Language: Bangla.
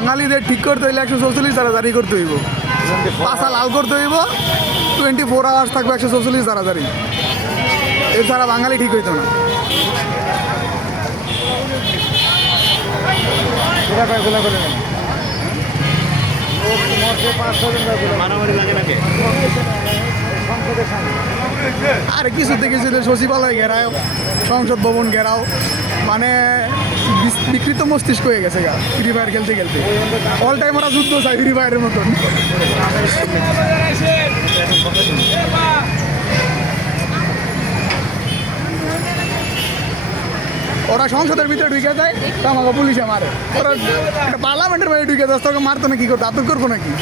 বাঙালিদের ঠিক করতে হইলে 144 ধারা জারি করতে হইব, পাশা লাল করতে হইব, 24 আওয়ার্স থাকবে 144 ধারা জারি, এছাড়া বাঙালি ঠিক হইতো না। আরে কিছুতে কিছুতে সচিবালয় ঘেরাও, সংসদ ভবন ঘেরাও, মানে বিকৃত মস্তিষ্ক হয়ে গেছে গা ফ্রি ফায়ার খেলতে খেলতে। অল টাইম ওরা যুদ্ধ চাই ফ্রি ফায়ারের মতন। ওরা সংসদের ভিতরে ঢুকে যায়, তো আমাকে পুলিশে মারে। ওরা একটা পার্লামেন্টের বাইরে ঢুকে যায়, তোকে মারতো না, কি করতো, আতঙ্ক করবো নাকি?